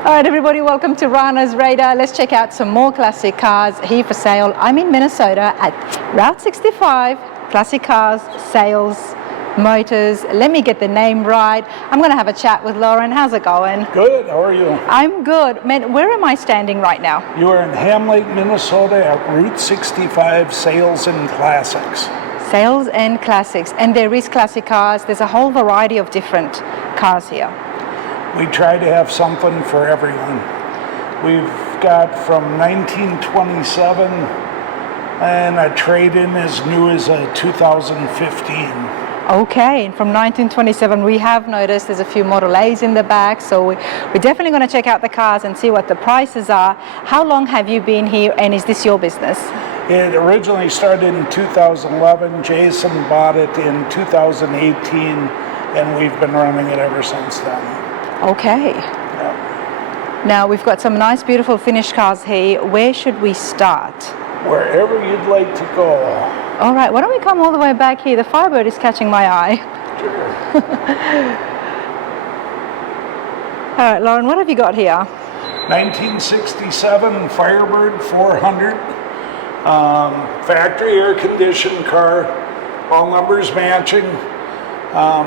All right, everybody, welcome to Rana's Radar. Let's check out some more classic cars here for sale. I'm in Minnesota at Route 65, Classic Cars, Sales, Motors. Let me get the name right. I'm going to have a chat with Loran. How's it going? Good. How are you? I'm good. Man, where am I standing right now? You are in Ham Lake, Minnesota at Route 65, Sales and Classics. Sales and Classics. And there is classic cars. There's a whole variety of different cars here. We try to have something for everyone. We've got from 1927 and a trade-in as new as a 2015. Okay, and from 1927 we have noticed there's a few Model A's in the back, so we're definitely going to check out the cars and see what the prices are. How long have you been here, and is this your business? It originally started in 2011. Jason bought it in 2018, and we've been running it ever since then. Okay. Yeah. Now we've got some nice, beautiful finished cars here. Where should we start? Wherever you'd like to go. All right, why don't we come all the way back here? The Firebird is catching my eye. Sure. All right, Loran, what have you got here? 1967 Firebird 400. Factory air-conditioned car. All numbers matching.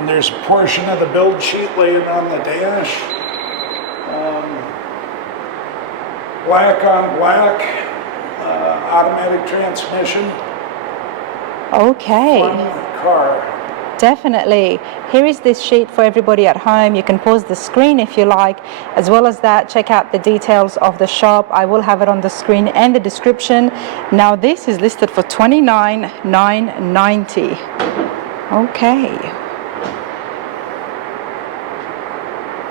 There's a portion of the build sheet laying on the dash. Black on black, automatic transmission. Okay. Fun car. Definitely. Here is this sheet for everybody at home. You can pause the screen if you like. As well as that, check out the details of the shop. I will have it on the screen and the description. Now this is listed for $29,990. Okay.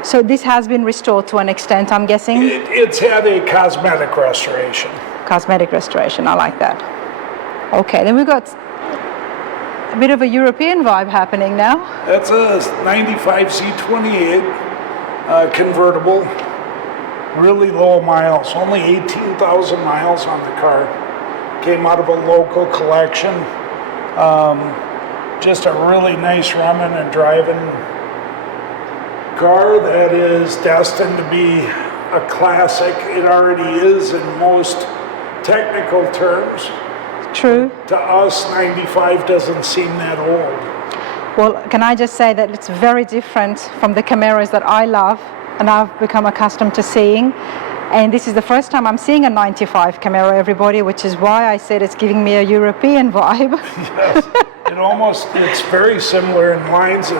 So this has been restored to an extent, I'm guessing? It's had a cosmetic restoration. Cosmetic restoration, I like that. Okay, then we've got a bit of a European vibe happening now. That's a 95 Z28 convertible. Really low miles, only 18,000 miles on the car. Came out of a local collection. Just a really nice running and driving car that is destined to be a classic. It already is in most technical terms. True. To us, 95 doesn't seem that old. Well, can I just say that it's very different from the Camaros that I love and I've become accustomed to seeing. And this is the first time I'm seeing a 95 Camaro, everybody, which is why I said it's giving me a European vibe. Yes, it's very similar in lines and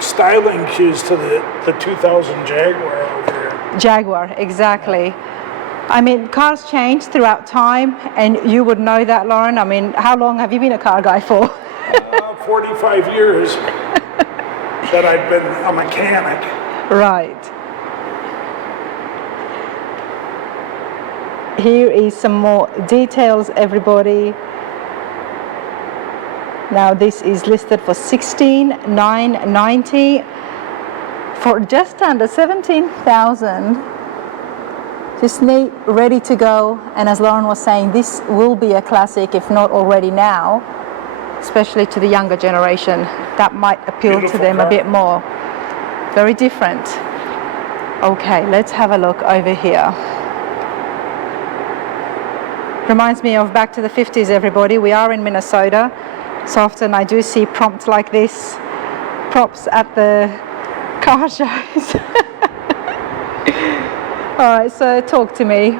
styling cues to the 2000 Jaguar over here. Jaguar, exactly. I mean, cars change throughout time, and you would know that, Loran. I mean, how long have you been a car guy for? 45 years that I've been a mechanic. Right. Here is some more details, everybody. Now this is listed for $16,990 for just under 17,000. Just neat, ready to go. And as Loran was saying, this will be a classic, if not already now, especially to the younger generation. That might appeal to them a bit more. Very different. Okay, let's have a look over here. Reminds me of back to the 50s, everybody. We are in Minnesota. So often I do see prompts like this, props at the car shows. All right, so talk to me.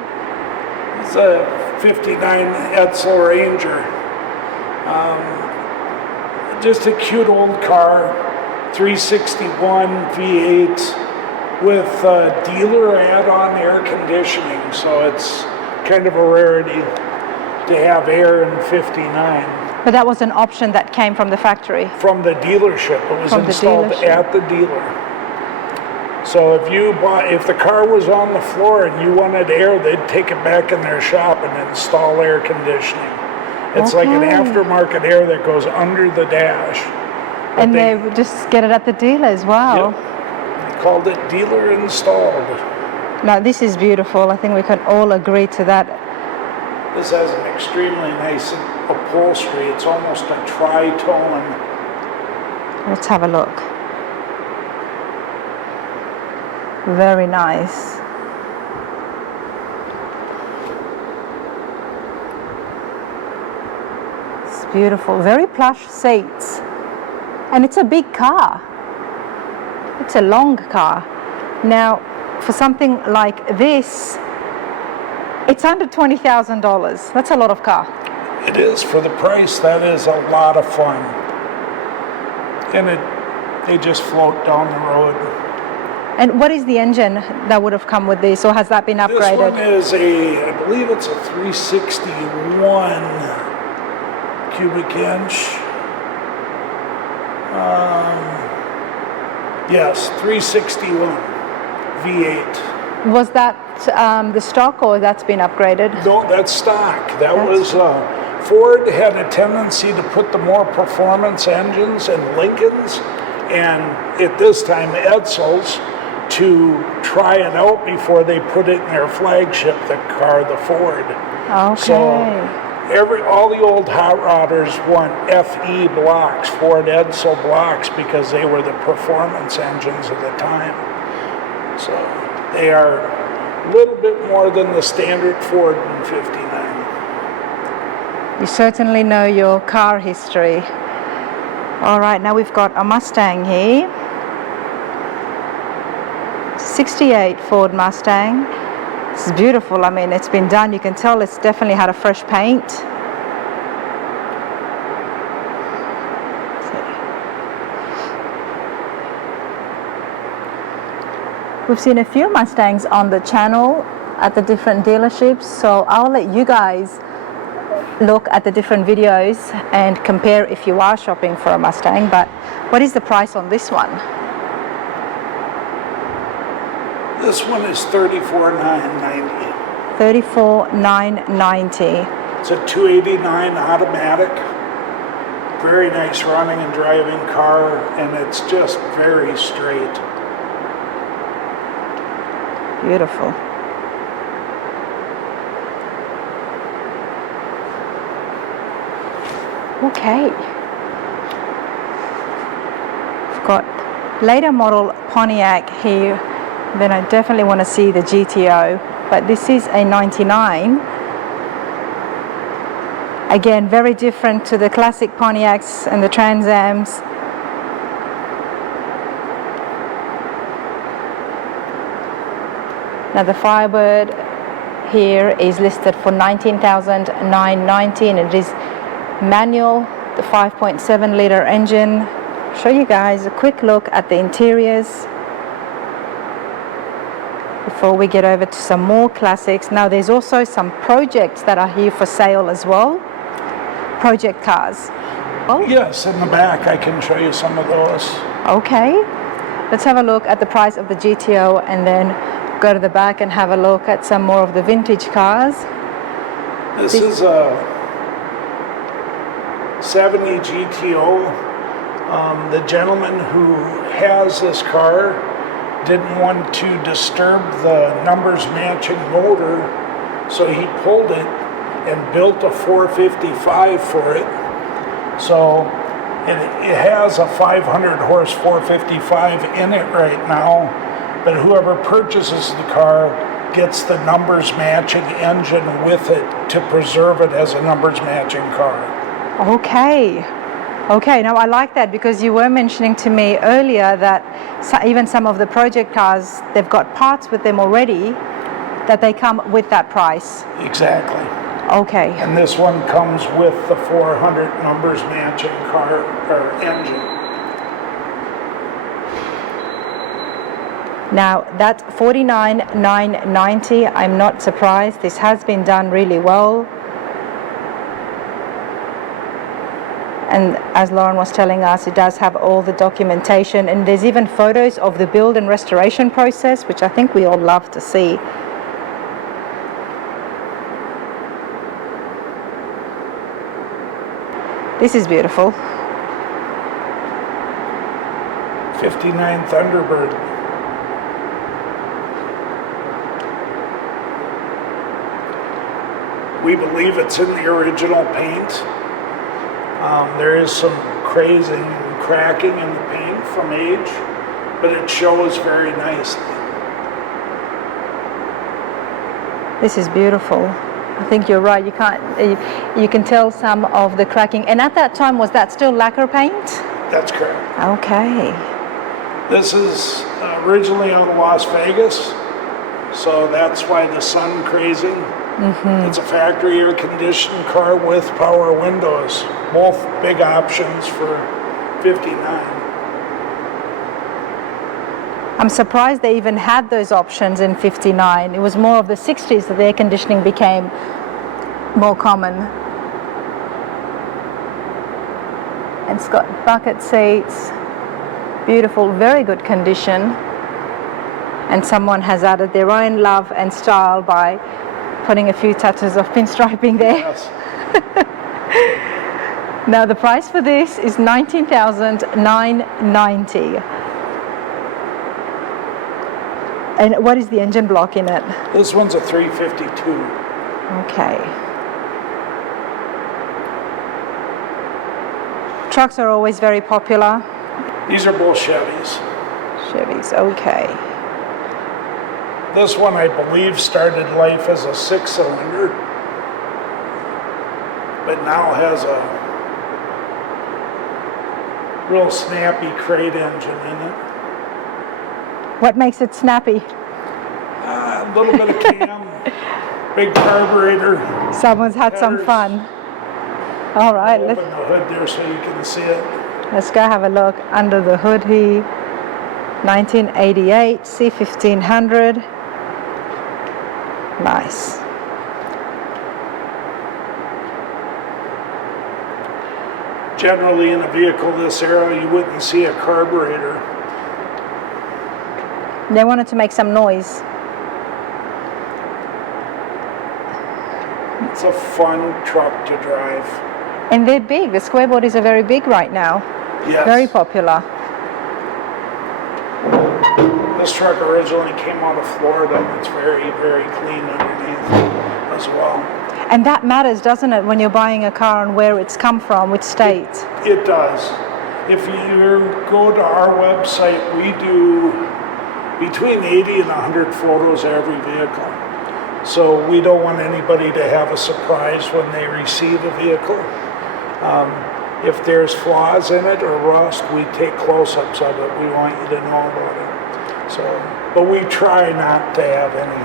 It's a 59 Edsel Ranger. Just a cute old car, 361 V8 with dealer add-on air conditioning. So it's kind of a rarity to have air in 59. But that was an option that came from the factory? From the dealership. It was installed at the dealer. So if the car was on the floor and you wanted air, they'd take it back in their shop and install air conditioning. It's like an aftermarket air that goes under the dash. And they would just get it at the dealer as well? Yep. They called it dealer installed. Now this is beautiful. I think we can all agree to that. This has an extremely nice upholstery. It's almost a tri-tone. Let's have a look. Very nice. beautiful. Very plush seats. And it's a big car. It's a long car. Now, for something like this, it's under $20,000. That's a lot of car. It is. For the price, that is a lot of fun. And they just float down the road. And what is the engine that would have come with this, or has that been upgraded? This one is I believe it's a 361 cubic inch. Yes, 361 V8. Was that the stock, or that's been upgraded? No, that's stock. Ford had a tendency to put the more performance engines in Lincolns, and at this time Edsel's, to try it out before they put it in their flagship, the car, the Ford. Okay. So all the old hot rodders want FE blocks, Ford Edsel blocks, because they were the performance engines of the time. So they are a little bit more than the standard Ford in 59. You certainly know your car history. All right, now we've got a Mustang here. 68 Ford Mustang. This is beautiful. I mean, it's been done. You can tell it's definitely had a fresh paint. We've seen a few Mustangs on the channel at the different dealerships, so I'll let you guys look at the different videos and compare if you are shopping for a Mustang. But what is the price on this one? This one is $34,990. $34,990. It's a 289 automatic. Very nice running and driving car, and it's just very straight. Beautiful. Okay. We've got later model Pontiac here. Then I definitely want to see the GTO, but this is a 99. Again, very different to the classic Pontiacs and the Trans Ams. Now the Firebird here is listed for $19,990, and it is manual, the 5.7 liter engine. Show you guys a quick look at the interiors before we get over to some more classics. Now there's also some projects that are here for sale as well. Project cars. Oh. Yes, in the back I can show you some of those. Okay. Let's have a look at the price of the GTO and then go to the back and have a look at some more of the vintage cars. This is a 70 GTO. The gentleman who has this car didn't want to disturb the numbers matching motor, so he pulled it and built a 455 for it. So it has a 500 horse 455 in it right now, but whoever purchases the car gets the numbers matching engine with it to preserve it as a numbers matching car. Okay. Okay, now I like that, because you were mentioning to me earlier that even some of the project cars, they've got parts with them already that they come with that price. Exactly. Okay. And this one comes with the 400 numbers matching car or engine. Now that's $49,990. I'm not surprised. This has been done really well. And as Loran was telling us, it does have all the documentation, and there's even photos of the build and restoration process, which I think we all love to see. This is beautiful. 59 Thunderbird. We believe it's in the original paint. There is some crazing and cracking in the paint from age, but it shows very nicely. This is beautiful. I think you're right. You can't. You can tell some of the cracking. And at that time, was that still lacquer paint? That's correct. Okay. This is originally out of Las Vegas, so that's why the sun crazy. It's a factory air-conditioned car with power windows. Both big options for '59. I'm surprised they even had those options in '59. It was more of the '60s that the air conditioning became more common. And it's got bucket seats, beautiful, very good condition. And someone has added their own love and style by putting a few touches of pinstriping there. Yes. Now the price for this is $19,990. And what is the engine block in it? This one's a 352. Okay. Trucks are always very popular. These are both Chevys. Chevys, okay. This one, I believe, started life as a 6-cylinder, but now has a real snappy crate engine in it. What makes it snappy? A little bit of cam, big carburetor. Someone's had some fun. All right, Open the hood there so you can see it. let's go have a look under the hood here. 1988 C1500. Nice. Generally in a vehicle this era, you wouldn't see a carburetor. They wanted to make some noise. It's a fun truck to drive. And they're big. The square bodies are very big right now. Yes. Very popular. This truck originally came out of Florida, and it's very, very clean underneath as well. And that matters, doesn't it, when you're buying a car and where it's come from, which state? It does. If you go to our website, we do between 80 and 100 photos of every vehicle. So we don't want anybody to have a surprise when they receive a vehicle. If there's flaws in it or rust, we take close-ups of it. We want you to know about it. So, but we try not to have any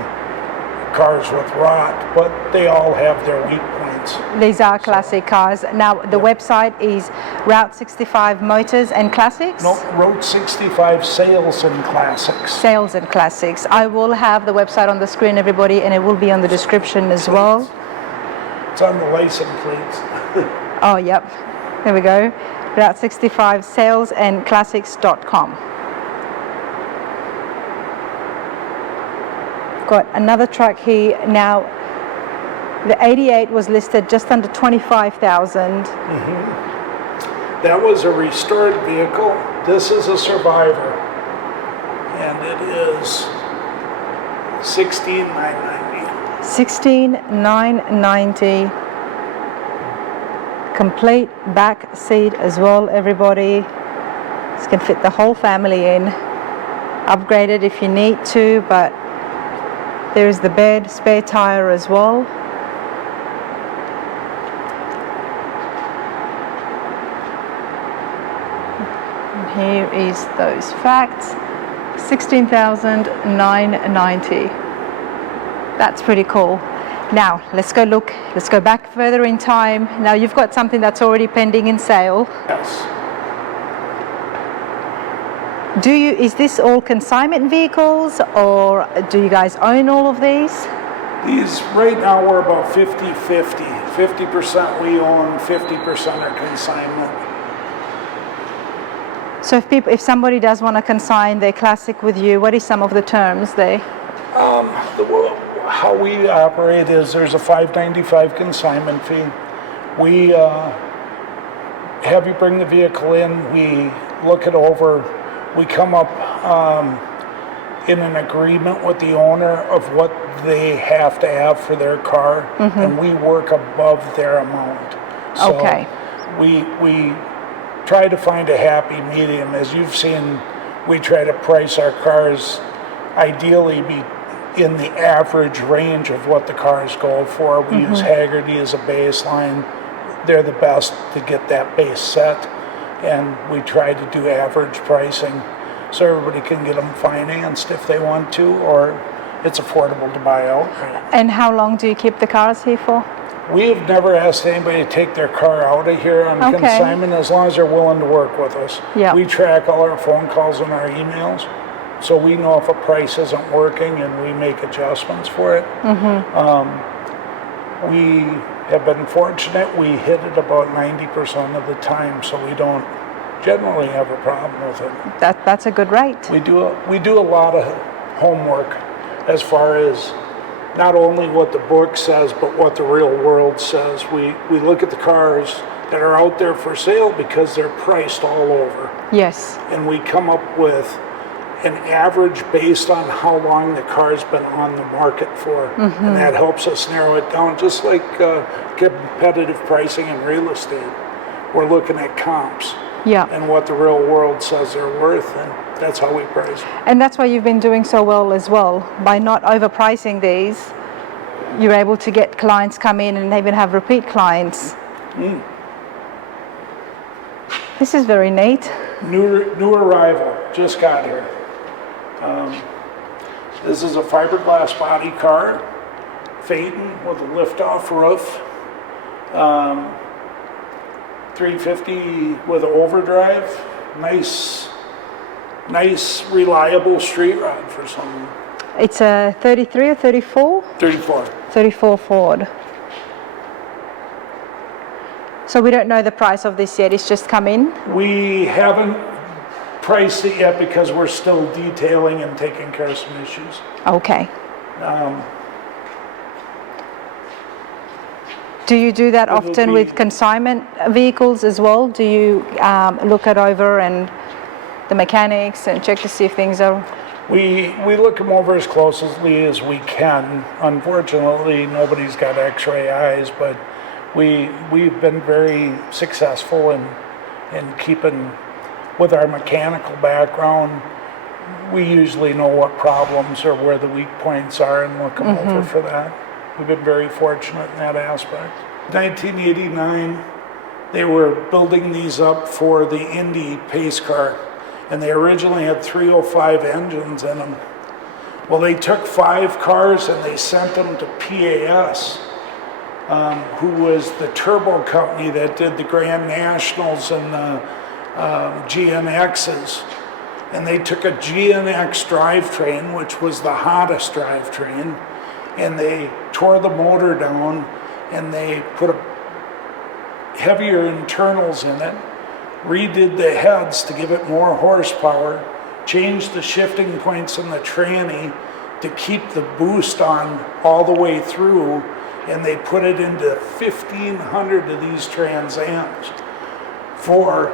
cars with rot, but they all have their weak points. These are classic cars. Now, the website is Route 65 Motors and Classics? No, Route 65 Sales and Classics. Sales and Classics. I will have the website on the screen, everybody, and it will be on the description as well. It's on the license plates. Oh, yep. There we go. Route 65 salesandclassics.com. Got another truck here. Now, the 88 was listed just under 25,000. That was a restored vehicle. This is a Survivor, and it is $16,990. $16,990. Complete back seat as well, everybody. This can fit the whole family in. Upgraded if you need to, but there is the bed, spare tire as well. And here is those facts. $16,990. That's pretty cool. Now, let's go back further in time. Now you've got something that's already pending in sale. Yes. Is this all consignment vehicles, or do you guys own all of these? These, right now, we're about 50-50. 50% we own, 50% are consignment. So if somebody does want to consign their classic with you, what is some of the terms there? How we operate is there's a $595 consignment fee. We have you bring the vehicle in, we look it over, we come up in an agreement with the owner of what they have to have for their car, and we work above their amount. So okay. We try to find a happy medium. As you've seen, we try to price our cars ideally in the average range of what the cars go for. We use Haggerty as a baseline. They're the best to get that base set, and we try to do average pricing so everybody can get them financed if they want to, or it's affordable to buy outright. And how long do you keep the cars here for? We've never asked anybody to take their car out of here on consignment as long as they're willing to work with us. Yeah. We track all our phone calls and our emails, so we know if a price isn't working and we make adjustments for it. We have been fortunate. We hit it about 90% of the time, so we don't generally have a problem with it. That's a good rate. We do a lot of homework as far as not only what the book says, but what the real world says. We look at the cars that are out there for sale because they're priced all over. Yes. And we come up with an average based on how long the car's been on the market for. And that helps us narrow it down, just like competitive pricing in real estate. We're looking at comps. Yeah. And what the real world says they're worth, and that's how we price. And that's why you've been doing so well as well. By not overpricing these, you're able to get clients come in and even have repeat clients. This is very neat. New arrival, just got here. This is a fiberglass body car, Phaeton with a lift-off roof. 350 with overdrive, nice reliable street rod for someone. It's a 33 or 34? 34. 34 Ford. So we don't know the price of this yet, it's just come in? We haven't priced it yet because we're still detailing and taking care of some issues. Okay. Do you do that often with consignment vehicles as well? Do you look it over and the mechanics and check to see if things are... We look them over as closely as we can. Unfortunately, nobody's got x-ray eyes, but we've been very successful in keeping, with our mechanical background, we usually know what problems or where the weak points are and look them over for that. We've been very fortunate in that aspect. 1989, they were building these up for the Indy pace car, and they originally had 305 engines in them. Well, they took 5 cars and they sent them to PAS, who was the turbo company that did the Grand Nationals and the GNXs. And they took a GNX drivetrain, which was the hottest drivetrain, and they tore the motor down and they put heavier internals in it, redid the heads to give it more horsepower, changed the shifting points in the tranny to keep the boost on all the way through, and they put it into 1,500 of these Trans Ams for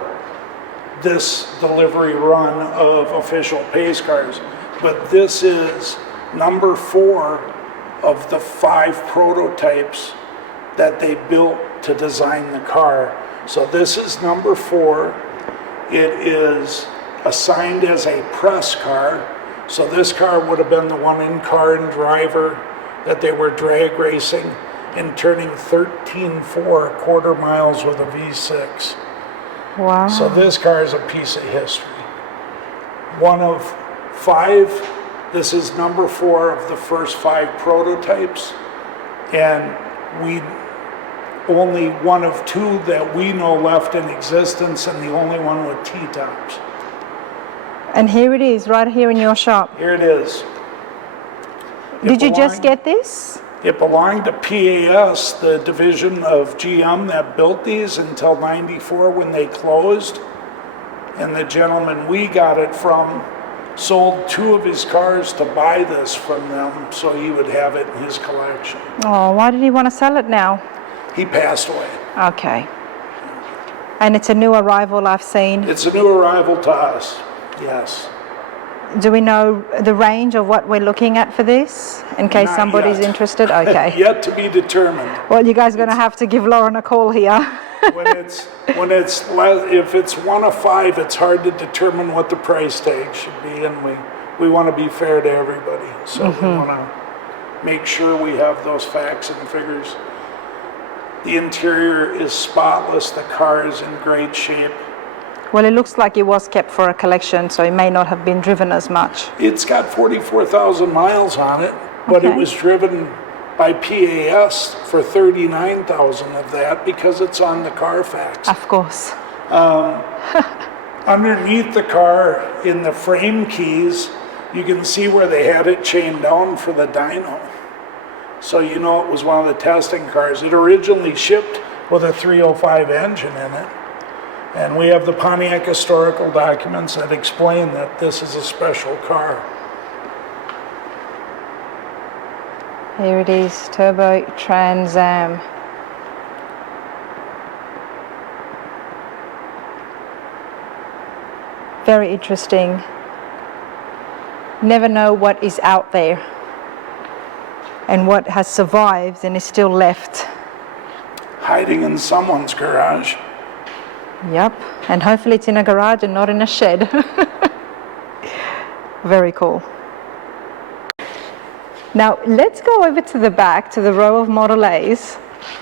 this delivery run of official pace cars. But this is number 4 of the 5 prototypes that they built to design the car. So this is number 4. It is assigned as a press car. So this car would have been the one in car and driver that they were drag racing and turning 13.4 quarter miles with a V6. Wow. So this car is a piece of history. One of 5. This is number 4 of the first 5 prototypes, and we only one of 2 that we know left in existence, and the only one with T-tops. And here it is, right here in your shop. Here it is. Did you just get this? It belonged to PAS, the division of GM that built these until '94 when they closed, and the gentleman we got it from sold 2 of his cars to buy this from them so he would have it in his collection. Oh, why did he want to sell it now? He passed away. Okay. And it's a new arrival I've seen. It's a new arrival to us, yes. Do we know the range of what we're looking at for this, in case Not somebody's yet. interested? Okay. Yet to be determined. Well, you guys are going to have to give Loran a call here. If it's one of 5, it's hard to determine what the price tag should be, and we we want to be fair to everybody. So we want to make sure we have those facts and figures. The interior is spotless. The car is in great shape. Well, it looks like it was kept for a collection, so it may not have been driven as much. It's got 44,000 miles on it, but it was driven by PAS for 39,000 of that because it's on the Carfax. Of course. Underneath the car, in the frame keys, you can see where they had it chained down for the dyno. So you know it was one of the testing cars. It originally shipped with a 305 engine in it. And we have the Pontiac historical documents that explain that this is a special car. Here it is, Turbo Trans Am. Very interesting. Never know what is out there and what has survived and is still left. Hiding in someone's garage. Yep, and hopefully it's in a garage and not in a shed. Very cool. Now let's go over to the back, to the row of Model A's.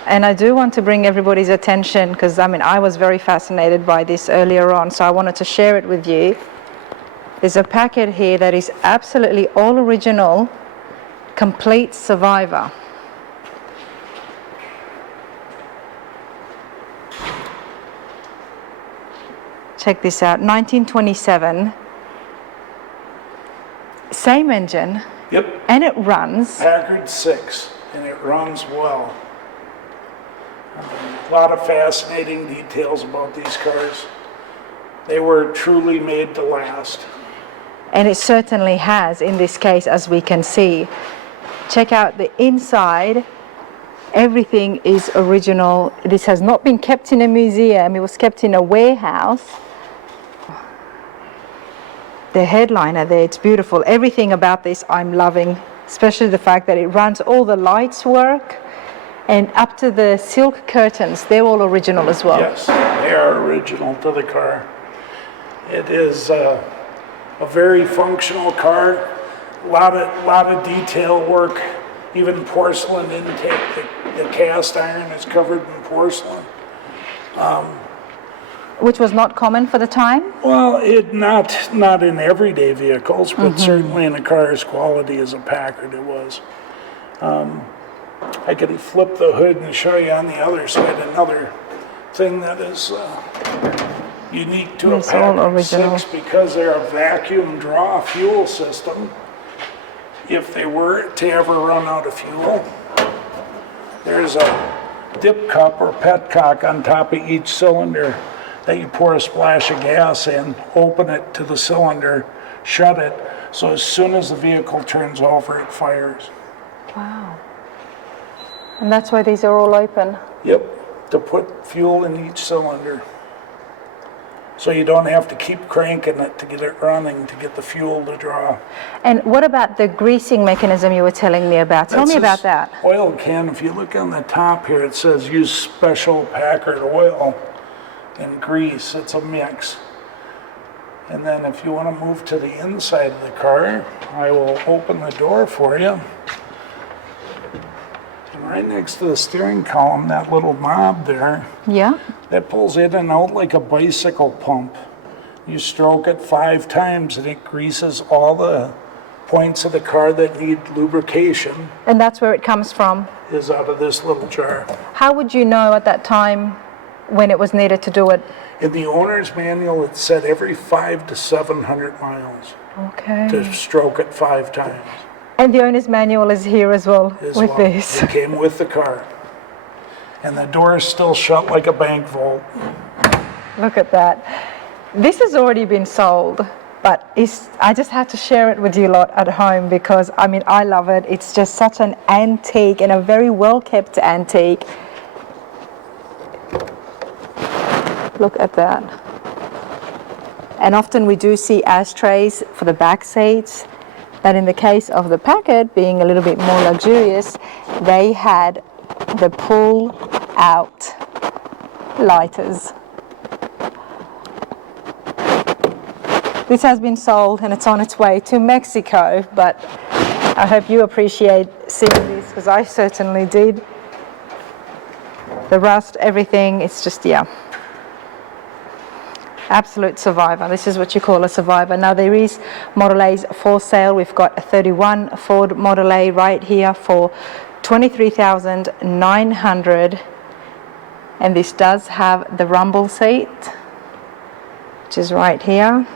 And I do want to bring everybody's attention because I was very fascinated by this earlier on, so I wanted to share it with you. There's a Packard here that is absolutely all original, complete survivor. Check this out, 1927, same engine. Yep. And it runs. Packard 6, and it runs well. A lot of fascinating details about these cars. They were truly made to last. And it certainly has in this case, as we can see. Check out the inside. Everything is original. This has not been kept in a museum. It was kept in a warehouse. The headliner there, it's beautiful. Everything about this I'm loving, especially the fact that it runs, all the lights work, and up to the silk curtains, they're all original as well. Yes, they are original to the car. It is a very functional car. A lot of detail work, even porcelain intake. The cast iron is covered in porcelain. Which was not common for the time? Well, not in everyday vehicles, but certainly in a car as quality as a Packard it was. I can flip the hood and show you on the other side another thing that is unique to a Packard 6 because they're a vacuum draw fuel system. If they were to ever run out of fuel, there's a dip cup or petcock on top of each cylinder that you pour a splash of gas in, open it to the cylinder, shut it, so as soon as the vehicle turns over, it fires. Wow. And that's why these are all open? Yep, to put fuel in each cylinder. So you don't have to keep cranking it to get it running, to get the fuel to draw. And what about the greasing mechanism you were telling me about? Tell me about that. Oil can, if you look on the top here, it says use special Packard oil and grease. It's a mix. And then if you want to move to the inside of the car, I will open the door for you. And right next to the steering column, that little knob there, that pulls in and out like a bicycle pump. You stroke it 5 times and it greases all the points of the car that need lubrication. And that's where it comes from? Is out of this little jar. How would you know at that time when it was needed to do it? In the owner's manual, it said every 500 to 700 miles. Okay. To stroke it 5 times. And the owner's manual is here as well with this. It came with the car. And the door is still shut like a bank vault. Look at that. This has already been sold, but I just had to share it with you lot at home because, I love it. It's just such an antique and a very well-kept antique. Look at that. And often we do see ashtrays for the back seats, but in the case of the Packard, being a little bit more luxurious, they had the pull-out lighters. This has been sold and it's on its way to Mexico, but I hope you appreciate seeing this because I certainly did. The rust, everything, it's just, yeah. Absolute survivor. This is what you call a survivor. Now there is Model A's for sale. We've got a 31 Ford Model A right here for $23,900, and this does have the rumble seat, which is right here.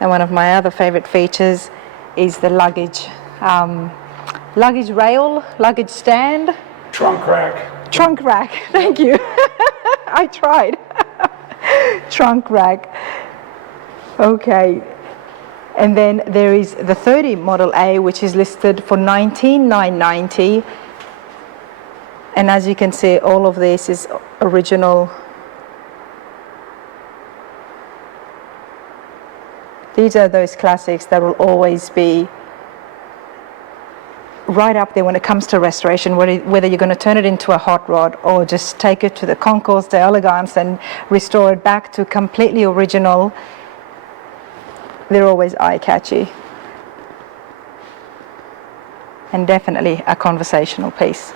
And one of my other favorite features is the luggage rail, luggage stand. Trunk rack. Trunk rack, thank you. I tried. Trunk rack. Okay. And then there is the 30 Model A, which is listed for $19,990. And as you can see, all of this is original. These are those classics that will always be right up there when it comes to restoration, whether you're going to turn it into a hot rod or just take it to the Concours d'Elegance and restore it back to completely original. They're always eye-catchy. And definitely a conversational piece.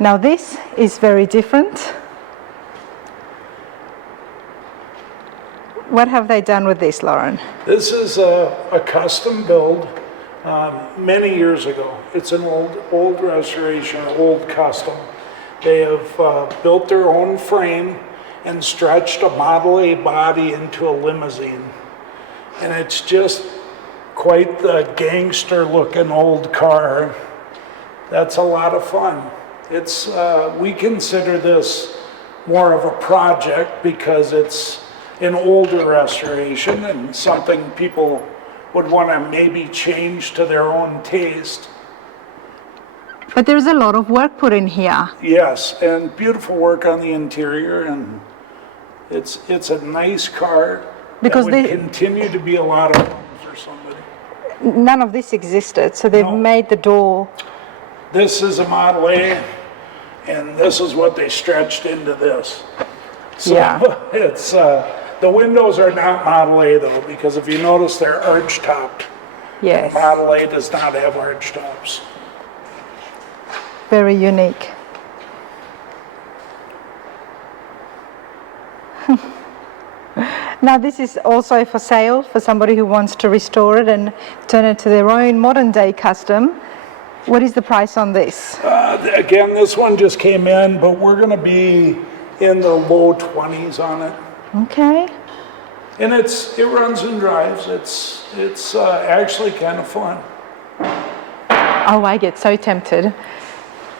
Now this is very different. What have they done with this, Loran? This is a custom build many years ago. It's an old restoration, old custom. They have built their own frame and stretched a Model A body into a limousine. And it's just quite the gangster looking old car. That's a lot of fun. It's we consider this more of a project because it's an older restoration and something people would want to maybe change to their own taste. But there's a lot of work put in here. Yes, and beautiful work on the interior, and it's a nice car because that would continue to be a lot of fun for somebody. None of this existed, so they've made the door. This is a Model A, and this is what they stretched into this. So yeah. It's the windows are not Model A though, because if you notice they're arch topped. Yes. Model A does not have arch tops. Very unique. Now this is also for sale for somebody who wants to restore it and turn it to their own modern day custom. What is the price on this? Again, this one just came in, but we're going to be in the low 20s on it. Okay. And it runs and drives. It's actually kind of fun. Oh, I get so tempted.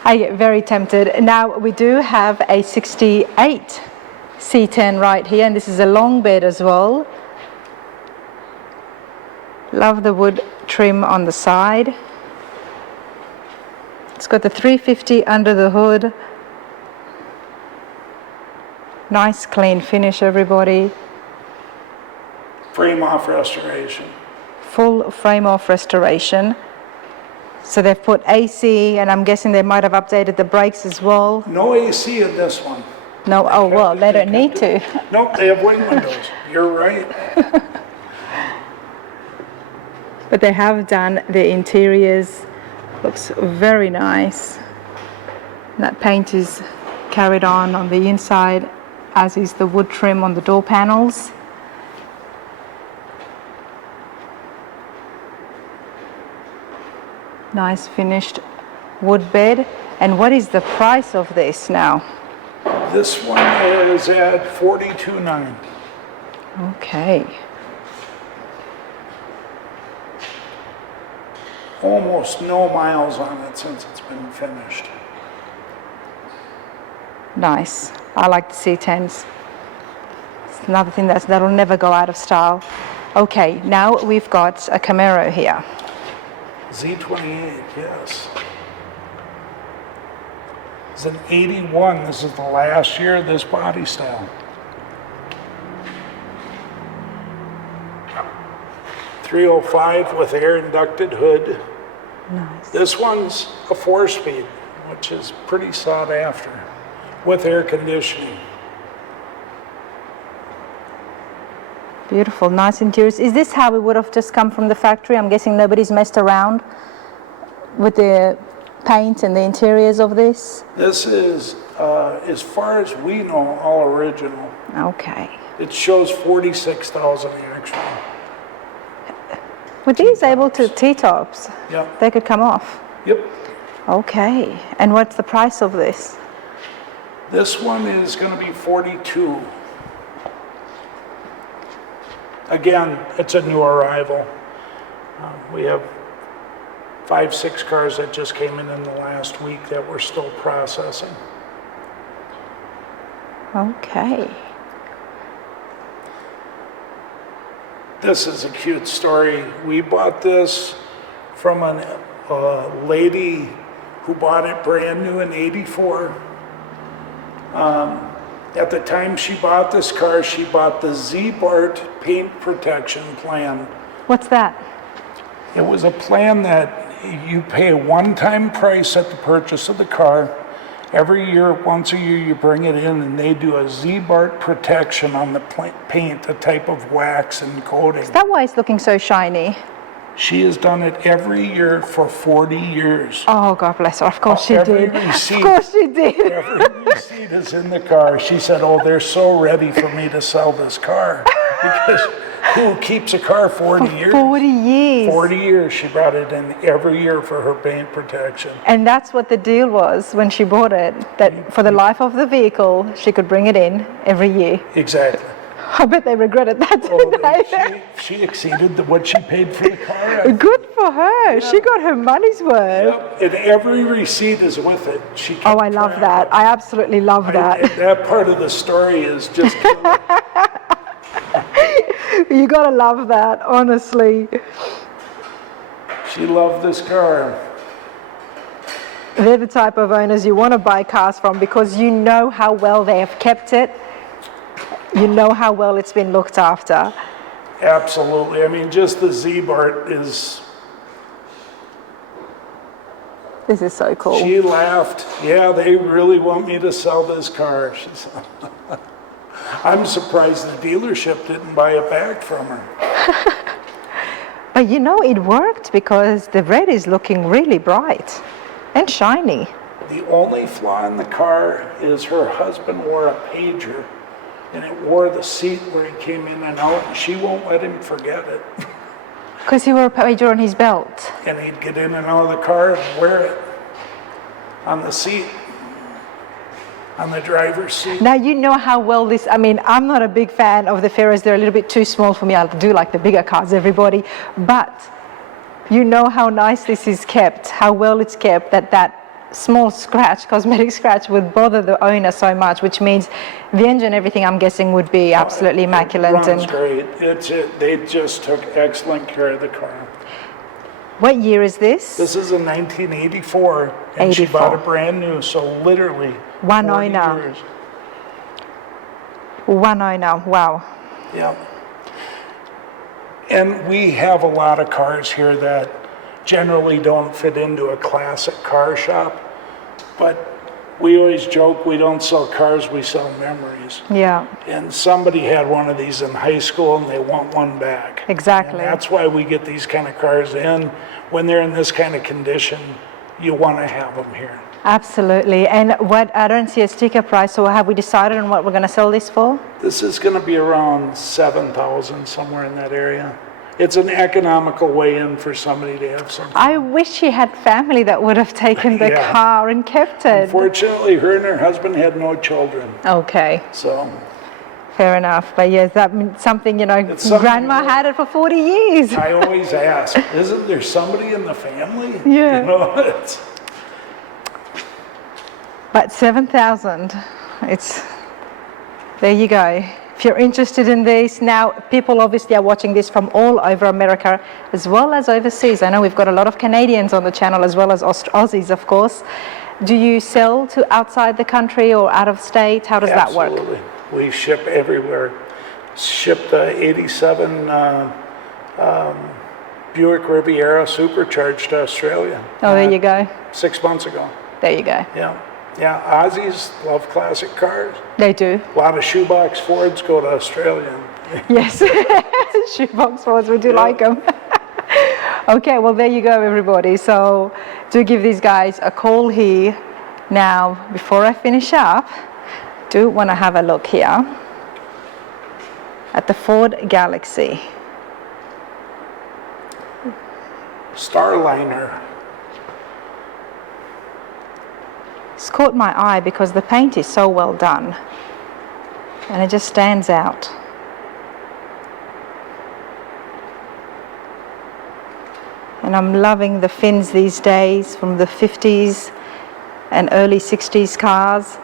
I get very tempted. Now we do have a 68 C10 right here, and this is a long bed as well. Love the wood trim on the side. It's got the 350 under the hood. Nice clean finish, everybody. Frame off restoration. Full frame off restoration. So they've put AC, and I'm guessing they might have updated the brakes as well. No AC in this one. No, oh well, they don't need to. Nope, they have wing windows. You're right. But they have done the interiors. Looks very nice. And that paint is carried on the inside, as is the wood trim on the door panels. Nice finished wood bed. And what is the price of this now? This one is at $42,900. Okay. Almost no miles on it since it's been finished. Nice. I like the C10s. It's another thing that'll never go out of style. Okay, now we've got a Camaro here. Z28, yes. It's an 81. This is the last year of this body style. .305 with air inducted hood. Nice. This one's a 4-speed, which is pretty sought after, with air conditioning. Beautiful, nice interiors. Is this how it would have just come from the factory? I'm guessing nobody's messed around with the paint and the interiors of this? This is, as far as we know, all original. Okay. It shows 46,000 extra. Were these able to T-tops? Yeah. They could come off? Yep. Okay. And what's the price of this? This one is going to be 42. Again, it's a new arrival. We have 5, 6 cars that just came in the last week that we're still processing. Okay. This is a cute story. We bought this from a lady who bought it brand new in '84. At the time she bought this car, she bought the Z-Bart paint protection plan. What's that? It was a plan that you pay a one-time price at the purchase of the car. Every year, once a year, you bring it in and they do a Z-Bart protection on the paint, a type of wax and coating. Is that why it's looking so shiny? She has done it every year for 40 years. Oh, God bless her. Of course she did. Receipt, of course she did. Every receipt is in the car. She said, oh, they're so ready for me to sell this car. Because who keeps a car 40 years? 40 years. 40 years she brought it in every year for her paint protection. And that's what the deal was when she bought it, that for the life of the vehicle, she could bring it in every year. Exactly. I bet they regretted that, didn't they? She exceeded what she paid for the car. Good for her. Yeah. She got her money's worth. Yep. And every receipt is with it. Oh, I love that. I absolutely love that. That part of the story is just... You gotta love that, honestly. She loved this car. They're the type of owners you want to buy cars from because you know how well they have kept it. You know how well it's been looked after. Absolutely. I mean, just the Z-Bart is... This is so cool. She laughed. Yeah, they really want me to sell this car. She said. I'm surprised the dealership didn't buy it back from her. But you know, it worked because the red is looking really bright and shiny. The only flaw in the car is her husband wore a pager and it wore the seat where he came in and out, and she won't let him forget it. Because he wore a pager on his belt. And he'd get in and out of the car and wear it on the seat. On the driver's seat. Now you know how well this, I mean, I'm not a big fan of the Fieros. They're a little bit too small for me. I do like the bigger cars, everybody. But you know how nice this is kept, how well it's kept, that small scratch, cosmetic scratch, would bother the owner so much, which means the engine, everything I'm guessing would be absolutely immaculate. It runs great. They just took excellent care of the car. What year is this? This is in 1984, and 84. She bought it brand new, so literally one owner. Years. One owner, wow. Yeah. And we have a lot of cars here that generally don't fit into a classic car shop, but we always joke we don't sell cars, we sell memories. Yeah. And somebody had one of these in high school and they want one back. Exactly. And that's why we get these kind of cars in. When they're in this kind of condition, you want to have them here. Absolutely. And what, I don't see a sticker price, so have we decided on what we're going to sell this for? This is going to be around $7,000, somewhere in that area. It's an economical way in for somebody to have something. I wish she had family that would have taken the car and kept it. Unfortunately, her and her husband had no children. Okay. So. Fair enough. But yes, that means something, you know, Grandma had it for 40 years. I always ask, isn't there somebody in the family? Yeah. You know, But 7,000, there you go. If you're interested in this, now people obviously are watching this from all over America as well as overseas. I know we've got a lot of Canadians on the channel as well as Aussies, of course. Do you sell to outside the country or out of state? How does that work? Absolutely. We ship everywhere. Shipped the 87 Buick Riviera Supercharged to Australia. Oh, there you go. 6 months ago. There you go. Yeah. Yeah, Aussies love classic cars. They do. A lot of shoebox Fords go to Australia. Yes, shoebox Fords, we do like them. Okay, well there you go everybody. So do give these guys a call here. Now, before I finish up, do want to have a look here at the Ford Galaxy. Starliner. It's caught my eye because the paint is so well done and it just stands out. And I'm loving the fins these days from the 50s and early 60s cars.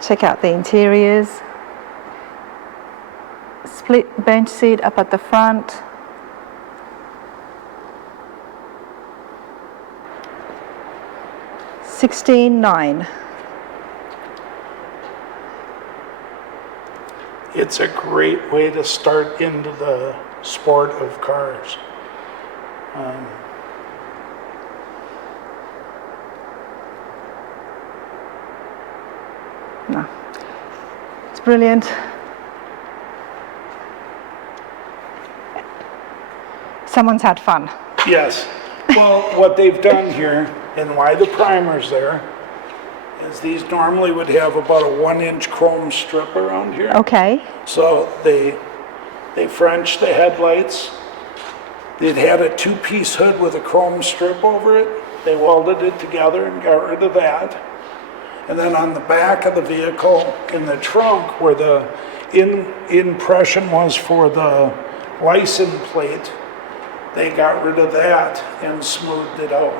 Check out the interiors. Split bench seat up at the front. $16,900. It's a great way to start into the sport of cars. No, it's brilliant. Someone's had fun. Yes. Well, what they've done here and why the primer's there is these normally would have about a 1-inch chrome strip around here. Okay. So they Frenched the headlights. It had a 2-piece hood with a chrome strip over it. They welded it together and got rid of that. And then on the back of the vehicle, in the trunk, where the impression was for the license plate, they got rid of that and smoothed it out.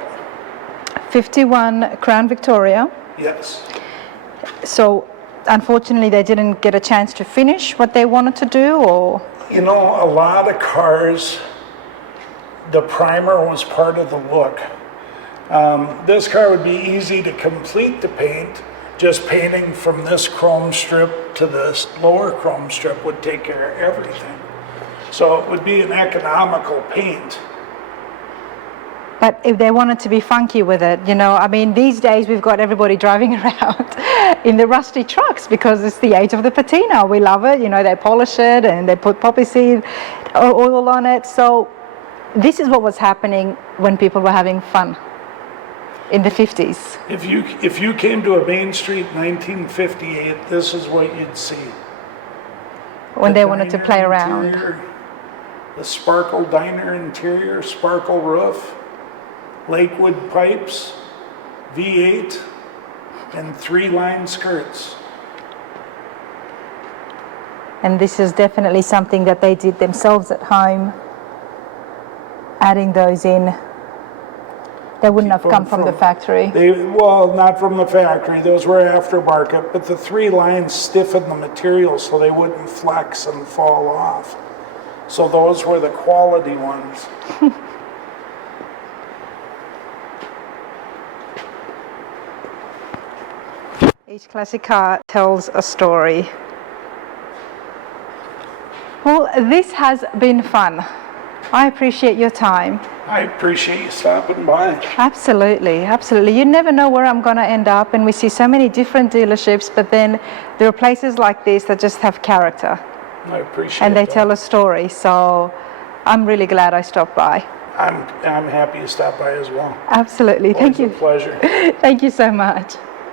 51 Crown Victoria. Yes. So unfortunately they didn't get a chance to finish what they wanted to do, or? You know, a lot of cars, the primer was part of the look. This car would be easy to complete the paint. Just painting from this chrome strip to this lower chrome strip would take care of everything. So it would be an economical paint. But if they wanted to be funky with it, you know, I mean, these days we've got everybody driving around in the rusty trucks because it's the age of the patina. We love it, you know, they polish it and they put poppy seed oil on it. So this is what was happening when people were having fun in the 50s. If you came to a Main Street in 1958, this is what you'd see. When they wanted to play around. Interior, the sparkle diner interior, sparkle roof, Lakewood pipes, V8, and 3-line skirts. And this is definitely something that they did themselves at home, adding those in. They wouldn't have come from the factory. Well, not from the factory. Those were aftermarket, but the 3 lines stiffened the material so they wouldn't flex and fall off. So those were the quality ones. Each classic car tells a story. Well, this has been fun. I appreciate your time. I appreciate you stopping by. Absolutely, absolutely. You never know where I'm going to end up, and we see so many different dealerships, but then there are places like this that just have character. I appreciate and they that. tell a story, so I'm really glad I stopped by. I'm happy you stopped by as well. Absolutely. Thank you. It was a pleasure. Thank you so much.